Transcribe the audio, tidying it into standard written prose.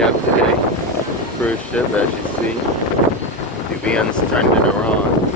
we have today. Cruise ship, as you see. The VN's turned it around.